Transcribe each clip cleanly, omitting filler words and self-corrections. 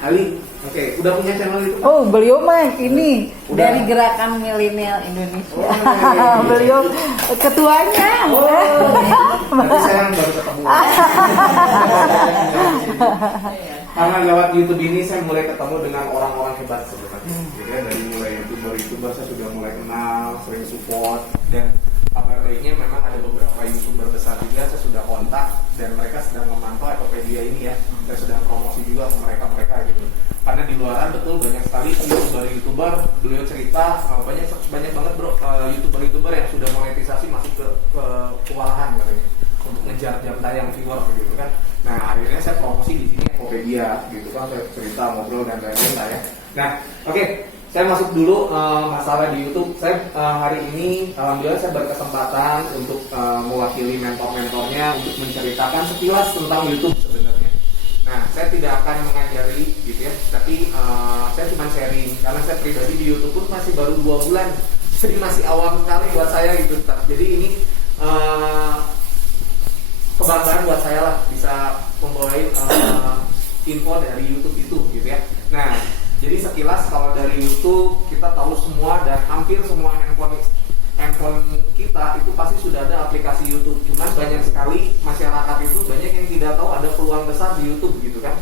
Ali, oke, udah punya channel itu? Oh, beliau mah ini Udah. dari Gerakan Milenial Indonesia. Oh, iya. Beliau ketuanya. Nanti saya baru ketemu. Karena lewat YouTube ini saya mulai ketemu dengan orang-orang hebat sebenarnya. Jadi dari mulai YouTuber saya sudah mulai kenal, sering support, dan kabar baiknya memang ada beberapa YouTuber besar juga saya sudah kontak dan mereka sedang memantau Ekopedia ini ya. Saya sedang promosi juga ke mereka gitu. Karena di luaran betul banyak sekali YouTuber beliau cerita banyak banget bro YouTuber yang sudah monetisasi masuk ke kewalahan katanya untuk ngejar jam tayang viewer gitu kan. Nah akhirnya saya promosi di sini Ekopedia gitu kan, saya cerita ngobrol dan lain-lain lah ya. Nah oke, saya masuk dulu masalah di YouTube. Saya hari ini alhamdulillah saya berkesempatan untuk mewakili mentor-mentornya untuk menceritakan sekilas tentang YouTube sebenarnya. Nah, saya tidak akan mengajari gitu ya, tapi saya cuma sharing karena saya pribadi di YouTube pun masih baru 2 bulan, jadi masih awam sekali buat saya gitu. Jadi ini kebanggaan buat saya lah bisa membawain info dari YouTube itu gitu ya. Nah, jadi sekilas kalau dari YouTube kita tahu semua dan hampir semua handphone kita itu pasti sudah ada aplikasi YouTube. Cuman banyak sekali masyarakat itu banyak yang tidak tahu ada peluang besar di YouTube gitu kan.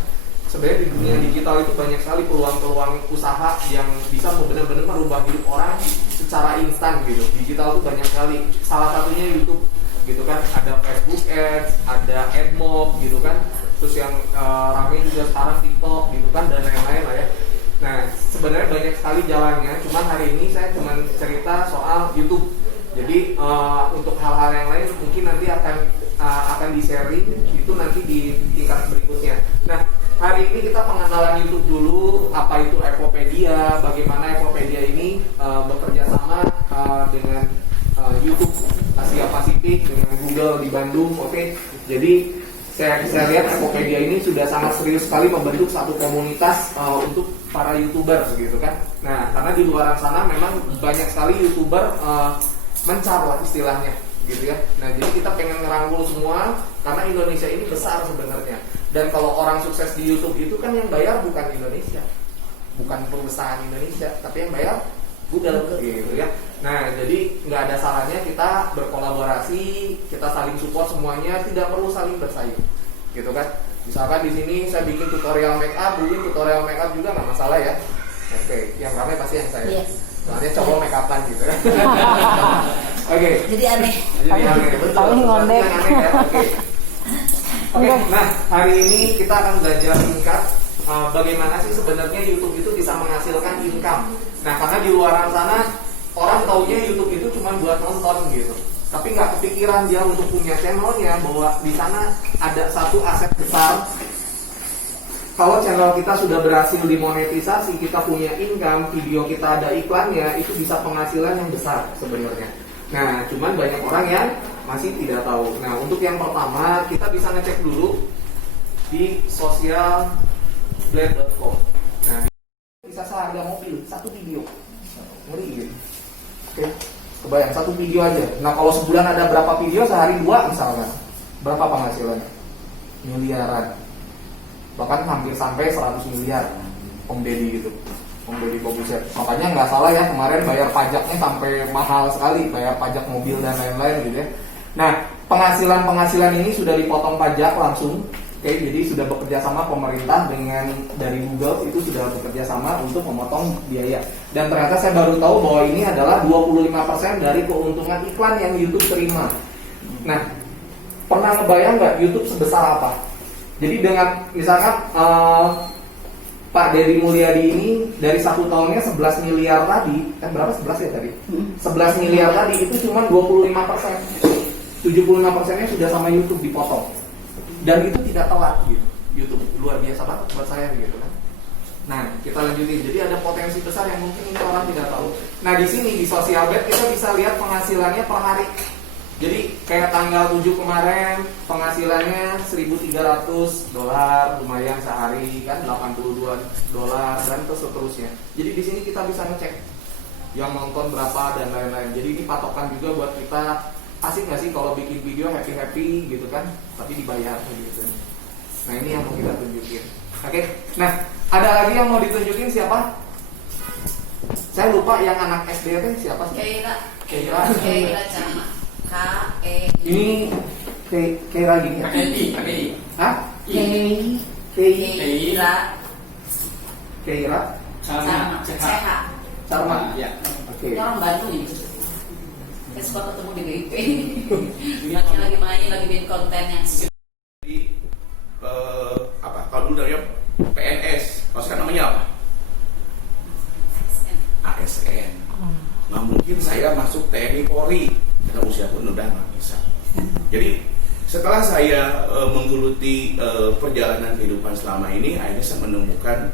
Sebenarnya di dunia digital itu banyak sekali peluang-peluang usaha yang bisa benar-benar merubah hidup orang secara instan gitu. Digital itu banyak sekali. Salah satunya YouTube gitu kan. Ada Facebook Ads, ada AdMob gitu kan. Terus yang ramai juga sekarang TikTok gitu kan dan lain-lain lah ya. Nah, sebenarnya banyak sekali jalannya, cuman hari ini saya cuma cerita soal YouTube. Jadi untuk hal-hal yang lain mungkin nanti akan di-sharing itu nanti di tingkat berikutnya. Nah, hari ini kita pengenalan YouTube dulu, apa itu Ekopedia, bagaimana Ekopedia ini bekerja sama dengan YouTube Asia Pasifik, dengan Google di Bandung. Oke. Jadi saya lihat Ekopedia ini sudah sangat serius sekali membentuk satu komunitas untuk para YouTuber gitu kan. Nah, karena di luar sana memang banyak sekali YouTuber mencar lah istilahnya gitu ya. Nah, jadi kita pengen ngerangkul semua karena Indonesia ini besar sebenarnya. Dan kalau orang sukses di YouTube itu kan yang bayar bukan Indonesia, bukan perusahaan Indonesia, tapi yang bayar Google gitu ya. Nah, jadi nggak ada salahnya kita berkolaborasi, kita saling support semuanya, tidak perlu saling bersaing, gitu kan? Misalkan di sini saya bikin tutorial make up, bikin tutorial make up juga nggak masalah ya. Oke, yang ramai pasti yang saya. Yes. Soalnya cowok make upan gitu kan. Oke. Jadi aneh. Jadi aneh, betul. Paling ngondek. Yang aneh ya. Oke. Nah, hari ini kita akan belajar singkat bagaimana sih sebenarnya YouTube itu bisa menghasilkan income. Nah, karena di luar sana orang taunya YouTube itu cuma buat nonton gitu, tapi nggak kepikiran dia untuk punya channelnya bahwa di sana ada satu aset besar. Kalau channel kita sudah berhasil dimonetisasi, kita punya income, video kita ada iklannya, itu bisa penghasilan yang besar sebenarnya. Nah, cuman banyak orang yang masih tidak tahu. Nah, untuk yang pertama kita bisa ngecek dulu di socialblade.com. Nah, bisa seharga mobil satu video, ngeri gitu. Oke, kebayang satu video aja. Nah, kalau sebulan ada berapa video, sehari 2 misalnya, berapa penghasilannya? Miliaran. Bahkan hampir sampai 100 miliar. Om Deddy gitu, Om Deddy Kobuser. Makanya nggak salah ya, kemarin bayar pajaknya sampai mahal sekali, bayar pajak mobil dan lain-lain gitu ya. Nah, penghasilan ini sudah dipotong pajak langsung. Oke, jadi sudah bekerja sama pemerintah dengan dari Google itu sudah bekerja sama untuk memotong biaya. Dan ternyata saya baru tahu bahwa ini adalah 25% dari keuntungan iklan yang YouTube terima. Nah, pernah ngebayang nggak YouTube sebesar apa? Jadi dengan misalkan Pak Deddy Mulyadi ini dari 1 tahunnya 11 miliar tadi, berapa 11 ya tadi? 11 miliar tadi itu cuma 25%. 75%-nya sudah sama YouTube dipotong. Dan itu tidak telat gitu. YouTube luar biasa banget buat saya gitu kan. Nah, kita lanjutin. Jadi ada potensi besar yang mungkin ini orang tidak tahu. Nah, di sini di Socialblade kita bisa lihat penghasilannya per hari. Jadi kayak tanggal 7 kemarin penghasilannya $1.300, lumayan sehari kan, $82 dan terus seterusnya. Jadi di sini kita bisa ngecek yang nonton berapa dan lain-lain. Jadi ini patokan juga buat kita, asik nggak sih kalau bikin video happy gitu kan, tapi dibayar gitu. Nah, ini yang mau kita tunjukin. Oke. Nah, Ada lagi yang mau ditunjukin siapa? Saya lupa yang anak SD itu siapa? Keira. Keira. Keira Cama. Ini Keira gini ya? Hah? Keira Keira Cama. Sehat. Sarma. Ya. Oke. Ini orang Bandung ya. Saya suka ketemu di BIP. Lagi main, lagi bikin konten yang Jadi apa? Kalau dulu namanya PNS, kalau sekarang namanya apa? ASN. Nggak mungkin saya masuk TNI Polri karena usia pun udah nggak bisa. Jadi setelah saya menggeluti perjalanan kehidupan selama ini, akhirnya saya menemukan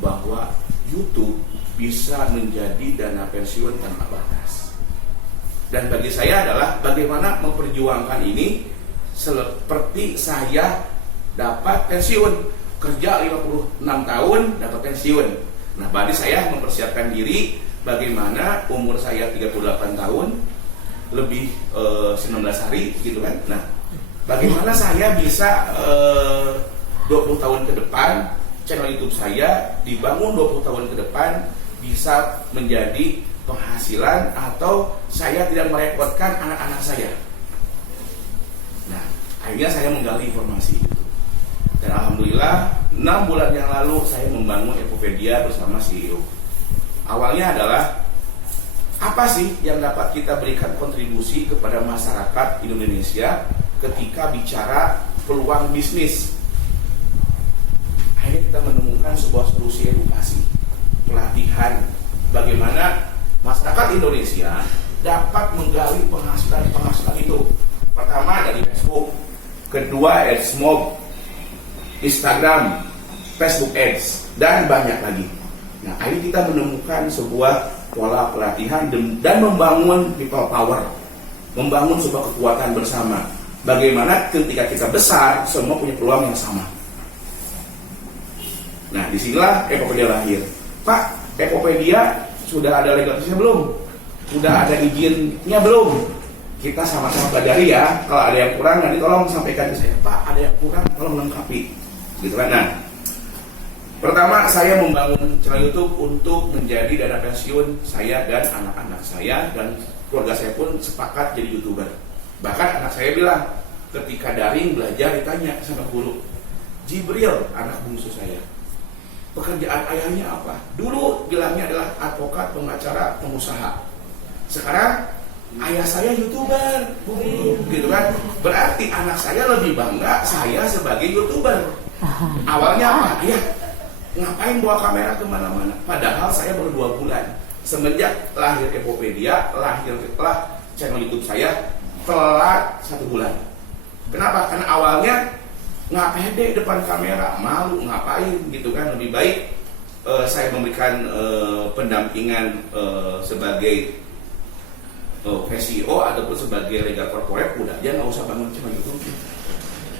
bahwa YouTube bisa menjadi dana pensiun tanpa batas. Dan bagi saya adalah bagaimana memperjuangkan ini seperti saya dapat pensiun, kerja 56 tahun dapat pensiun. Nah, berarti saya mempersiapkan diri bagaimana umur saya 38 tahun lebih 19 hari gitu kan. Nah, bagaimana saya bisa 20 tahun ke depan channel YouTube saya dibangun 20 tahun ke depan bisa menjadi penghasilan atau saya tidak merepotkan anak-anak saya. Nah, akhirnya saya menggali informasi itu. Dan alhamdulillah 6 bulan yang lalu saya membangun Epopedia bersama CEO. Awalnya adalah apa sih yang dapat kita berikan kontribusi kepada masyarakat Indonesia ketika bicara peluang bisnis. Akhirnya kita menemukan sebuah solusi edukasi, pelatihan, bagaimana masyarakat Indonesia dapat menggali penghasilan itu. Pertama dari Facebook, kedua AdSmob, Instagram, Facebook Ads, dan banyak lagi. Nah, akhirnya kita menemukan sebuah pola pelatihan dan membangun people power, membangun sebuah kekuatan bersama. Bagaimana ketika kita besar, semua punya peluang yang sama. Nah, disinilah Epopedia lahir. Pak, Epopedia sudah ada legalisasinya belum? Sudah ada izinnya belum? Kita sama-sama pelajari ya. Kalau ada yang kurang nanti tolong sampaikan ke saya. Pak, ada yang kurang, tolong lengkapi. Gitu kan? Nah, pertama saya membangun channel YouTube untuk menjadi dana pensiun saya dan anak-anak saya, dan keluarga saya pun sepakat jadi YouTuber. Bahkan anak saya bilang ketika daring belajar ditanya sama guru, Jibril, anak bungsu saya, pekerjaan ayahnya apa? Dulu bilangnya adalah advokat, pengacara, pengusaha. Sekarang ayah saya YouTuber, gitu kan? Berarti anak saya lebih bangga saya sebagai YouTuber. Awalnya apa? Ayah, ngapain bawa kamera kemana-mana? Padahal saya baru 2 bulan. Semenjak lahir Epopedia, lahir setelah channel YouTube saya telat 1 bulan. Kenapa? Karena awalnya nggak pede depan kamera, malu ngapain gitu kan. Lebih baik saya memberikan pendampingan sebagai VCO ataupun sebagai legal corporate, udah aja nggak usah bangun channel YouTube.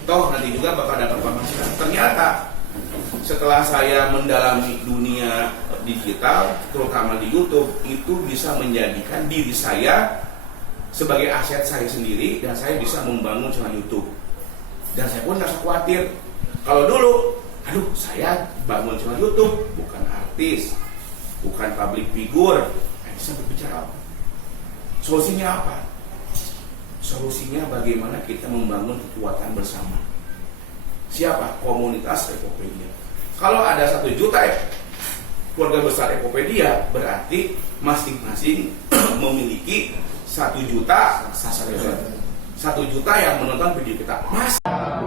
Toh nanti juga bakal dapat penghasilan. Ternyata setelah saya mendalami dunia digital, terutama di YouTube, itu bisa menjadikan diri saya sebagai aset saya sendiri, dan saya bisa membangun channel YouTube. Dan saya pun rasa khawatir. Kalau dulu, aduh, saya bangun channel YouTube, bukan artis, bukan public figure, saya bisa berbicara apa? Solusinya apa? Solusinya bagaimana kita membangun kekuatan bersama. Siapa? Komunitas Epopedia. Kalau ada 1 juta keluarga besar Epopedia, berarti masing-masing memiliki 1 juta subscriber. 1 juta yang menonton video kita. Mas, apa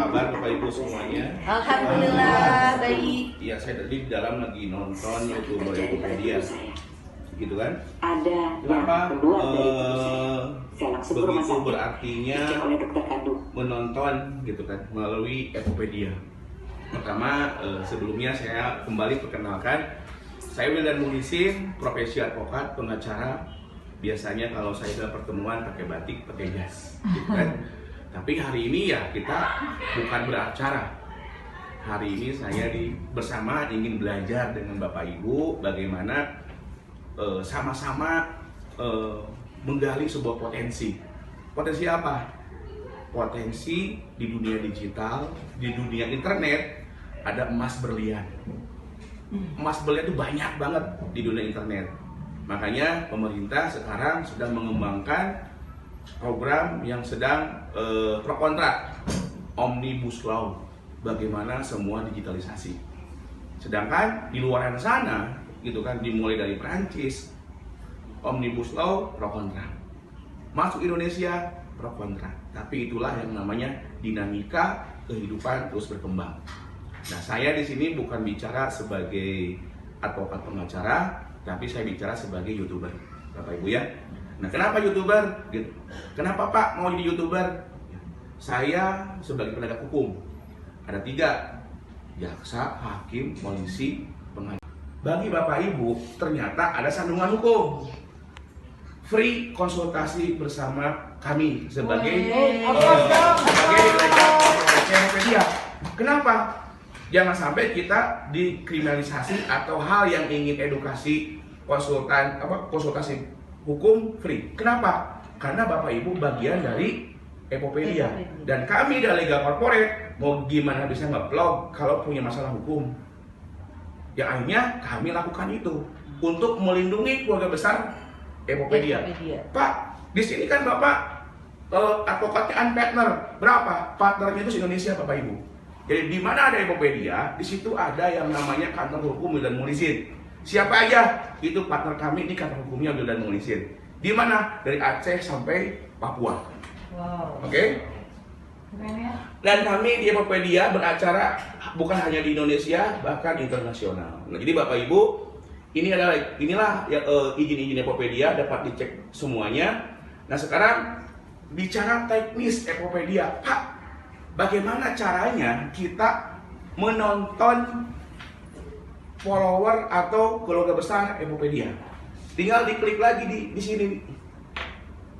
kabar Bapak Ibu semuanya? Alhamdulillah baik. Iya, saya tadi di dalam lagi nonton YouTube Epopedia, gitu kan? Ada Kenapa yang keluar dari produksi. Saya langsung ke rumah begitu sakit, berartinya dicek oleh dokter kandung. menonton gitu kan melalui Epopedia? Pertama, sebelumnya saya kembali perkenalkan, saya Wildan Muhlisin, profesi advokat, pengacara. Biasanya kalau saya dalam pertemuan pakai batik, pakai jas, gitu kan. Tapi hari ini ya kita bukan beracara. Hari ini saya bersama ingin belajar dengan Bapak Ibu bagaimana sama-sama menggali sebuah potensi. Potensi apa? Potensi di dunia digital, di dunia internet, ada emas berlian. Emas berlian itu banyak banget di dunia internet. Makanya pemerintah sekarang sedang mengembangkan program yang sedang pro kontra, Omnibus Law, bagaimana semua digitalisasi. Sedangkan di luar sana, gitu kan, dimulai dari Perancis, Omnibus Law pro kontra. Masuk Indonesia pro kontra. Tapi itulah yang namanya dinamika kehidupan terus berkembang. Nah, saya di sini bukan bicara sebagai advokat pengacara, tapi saya bicara sebagai YouTuber, Bapak Ibu ya. Nah, kenapa YouTuber? Gitu. Kenapa Pak mau jadi YouTuber? Saya sebagai penegak hukum. Ada 3, jaksa, hakim, polisi, pengadilan. Bagi Bapak Ibu, ternyata ada sandungan hukum. Free konsultasi bersama kami sebagai Legapedia. Kenapa? Jangan sampai kita dikriminalisasi atau hal yang ingin edukasi konsultasi hukum free. Kenapa? Karena Bapak Ibu bagian dari Epopedia dan kami dari Lega Corporate mau gimana bisa nge-vlog kalau punya masalah hukum. Yang akhirnya kami lakukan itu untuk melindungi keluarga besar Epopedia. Pak, di sini kan Bapak advokatnya unpartner. Berapa? Partnernya itu Indonesia, Bapak Ibu. Jadi di mana ada Epopedia, di situ ada yang namanya kantor hukum Wildan Mulisin. Siapa aja itu partner kami di kantor hukumnya Wildan Mulisin. Di mana? Dari Aceh sampai Papua. Wow. Oke? Dan kami di Epopedia beracara bukan hanya di Indonesia, bahkan internasional. Nah, jadi Bapak Ibu, inilah ya, izin-izin Epopedia dapat dicek semuanya. Nah, sekarang bicara teknis Epopedia, Pak, bagaimana caranya kita menonton follower atau keluarga besar Epopedia? Tinggal diklik lagi di sini.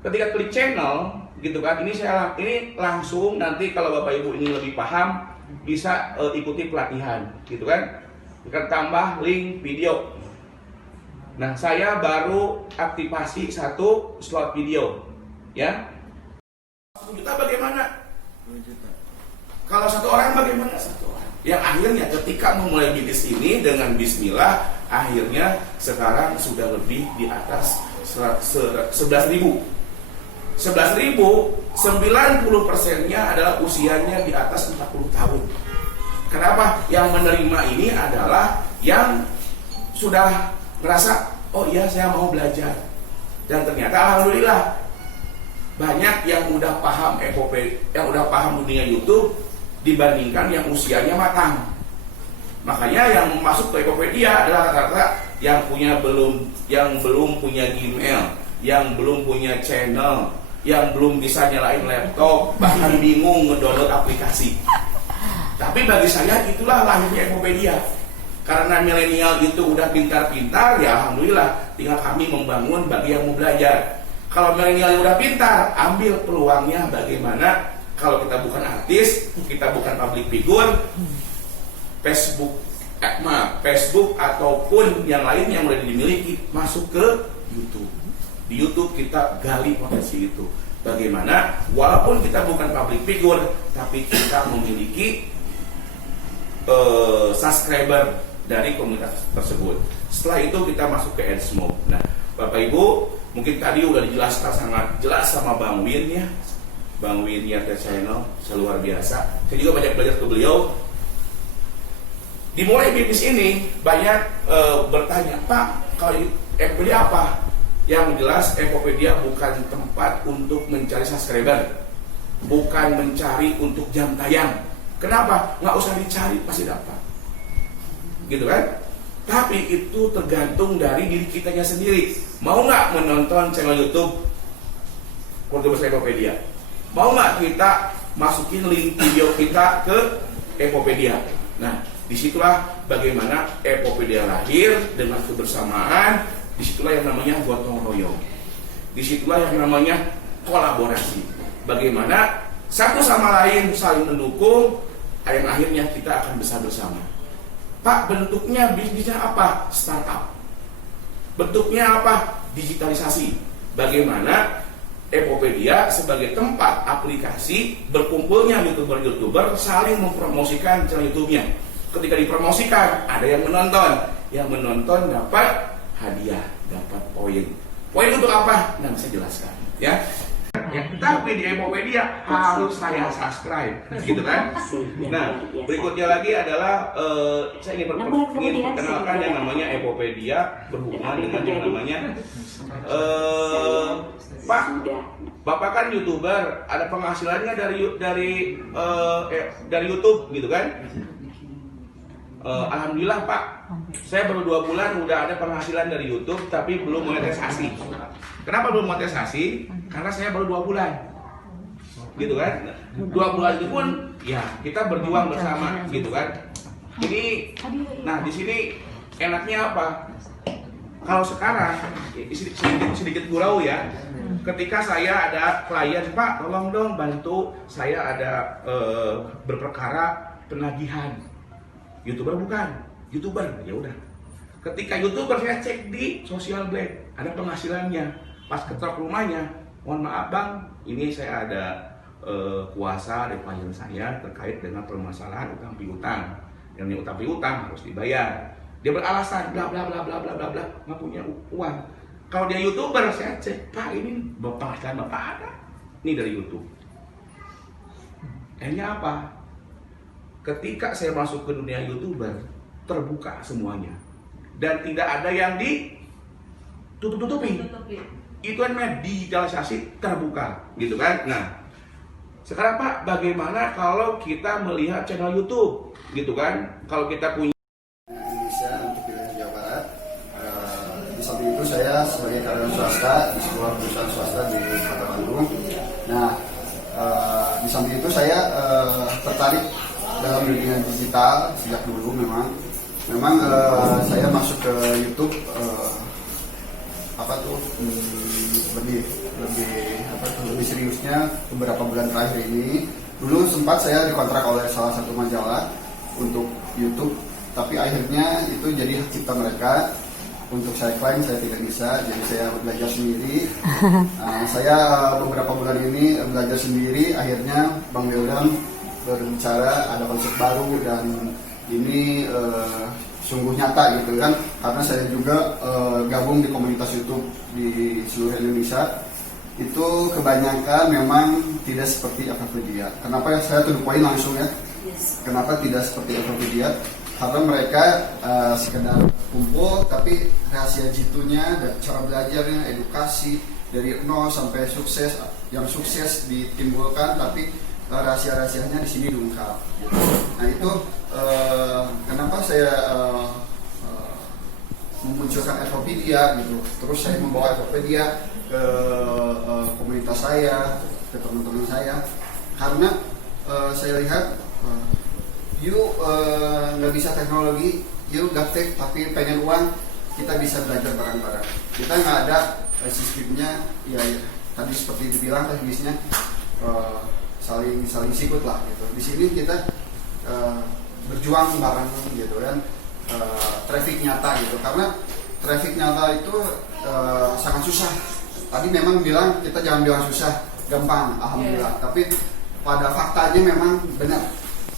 Ketika klik channel, gitu kan, ini langsung nanti kalau Bapak Ibu ingin lebih paham bisa ikuti pelatihan, gitu kan? Kita tambah link video. Nah, saya baru aktivasi 1 slot video, ya. 1 juta bagaimana? 2 juta. Kalau 1 orang bagaimana? 1 orang. Yang akhirnya ketika memulai bisnis ini dengan bismillah, akhirnya sekarang sudah lebih di atas 11.000. 11.000, 90%-nya adalah usianya di atas 40 tahun. Kenapa? Yang menerima ini adalah yang sudah merasa, oh iya saya mau belajar. Dan ternyata alhamdulillah banyak yang udah paham yang udah paham dunia YouTube dibandingkan yang usianya matang. Makanya yang masuk ke Epopedia adalah rata-rata yang belum punya Gmail, yang belum punya channel, yang belum bisa nyalain laptop, bahkan bingung ngedownload aplikasi. Tapi bagi saya itulah lahirnya Epopedia. Karena milenial itu udah pintar-pintar, ya alhamdulillah tinggal kami membangun bagi yang mau belajar. Kalau milenial udah pintar, ambil peluangnya bagaimana kalau kita bukan artis, kita bukan public figure, Facebook ataupun yang lain yang udah dimiliki, masuk ke YouTube. Di YouTube kita gali potensi itu. Bagaimana walaupun kita bukan public figure, tapi kita memiliki subscriber dari komunitas tersebut. Setelah itu kita masuk ke Ads Mode. Nah, Bapak Ibu, mungkin tadi udah dijelaskan sangat jelas sama Bang Win ya. Bang Win Yate Channel, luar biasa. Saya juga banyak belajar ke beliau. Dimulai bisnis ini banyak bertanya, Pak, kalau Epopedia apa? Yang jelas Epopedia bukan tempat untuk mencari subscriber, bukan mencari untuk jam tayang. Kenapa? Nggak usah dicari, pasti dapat. Gitu kan? Tapi itu tergantung dari diri kitanya sendiri. Mau nggak menonton channel YouTube Keluarga Besar Epopedia? Mau nggak kita masukin link video kita ke Epopedia? Nah, disitulah bagaimana Epopedia lahir dengan kebersamaan. Disitulah yang namanya gotong royong. Disitulah yang namanya kolaborasi. Bagaimana satu sama lain saling mendukung, yang akhirnya kita akan besar bersama. Pak, bentuknya bisnisnya apa? Startup. Bentuknya apa? Digitalisasi. Bagaimana Epopedia sebagai tempat aplikasi berkumpulnya YouTuber-YouTuber saling mempromosikan channel YouTube-nya. ketika dipromosikan ada yang menonton dapat hadiah, dapat poin. Poin untuk apa? Nggak bisa jelaskan, ya. Ya, tapi di Epopedia harus saya subscribe, gitu kan? Nah, berikutnya lagi adalah saya ingin perkenalkan yang namanya Epopedia berhubungan dengan yang namanya Pak, Bapak kan YouTuber, ada penghasilannya dari YouTube, gitu kan? Alhamdulillah Pak, saya baru 2 bulan udah ada penghasilan dari YouTube, tapi belum monetisasi. Kenapa belum monetisasi? Karena saya baru 2 bulan, gitu kan? 2 bulan itu pun, ya kita berjuang bersama, gitu kan? Ini, nah di sini enaknya apa? Kalau sekarang sedikit gurau ya, ketika saya ada klien, Pak, tolong dong bantu saya ada berperkara penagihan. YouTuber bukan, YouTuber, ya udah. Ketika YouTuber saya cek di Social Blade, ada penghasilannya. Pas ketok rumahnya, mohon maaf Bang, ini saya ada kuasa dari klien saya terkait dengan permasalahan utang piutang. Yang utang piutang harus dibayar. Dia beralasan bla bla bla bla bla bla bla, nggak punya uang. Kalau dia YouTuber saya cek, Pak ini penghasilan Bapak ada, ini dari YouTube. Akhirnya apa? Ketika saya masuk ke dunia YouTuber, terbuka semuanya dan tidak ada yang ditutup-tutupi. Itu namanya digitalisasi terbuka, gitu kan? Nah, sekarang Pak, bagaimana kalau kita melihat channel YouTube, gitu kan? Kalau kita punya Indonesia untuk wilayah Jawa Barat, di samping itu saya sebagai karyawan swasta di sebuah perusahaan swasta di Kota Bandung. Nah, di samping itu saya tertarik dalam dunia digital sejak dulu. Memang saya masuk ke YouTube lebih seriusnya beberapa bulan terakhir ini. Dulu sempat saya dikontrak oleh salah satu majalah untuk YouTube, tapi akhirnya itu jadi hak cipta mereka. Untuk saya klaim saya tidak bisa, jadi saya belajar sendiri. Saya beberapa bulan ini belajar sendiri. Akhirnya Bang Wildan berbicara ada konsep baru dan ini sungguh nyata gitu kan, karena saya juga gabung di komunitas YouTube di seluruh Indonesia. Itu kebanyakan memang tidak seperti Epopedia. Kenapa saya to the point langsung ya? Kenapa tidak seperti Epopedia? Karena mereka sekedar kumpul, tapi rahasia jitunya dan cara belajarnya, edukasi dari nol sampai sukses, yang sukses ditimbulkan, tapi rahasia-rahasianya di sini diungkap. Nah itu kenapa saya memunculkan Epopedia gitu. Terus saya membawa Epopedia ke komunitas saya, ke teman-teman saya, karena saya lihat nggak bisa teknologi, gaptek tapi pengen uang, kita bisa belajar bareng-bareng. Kita nggak ada sistemnya, ya tadi seperti dibilang teknisnya saling sikut lah gitu. Di sini kita berjuang bareng gitu kan, traffic nyata gitu, karena traffic nyata itu sangat susah. Tadi memang bilang kita jangan bilang susah, gampang, alhamdulillah. Tapi pada faktanya memang benar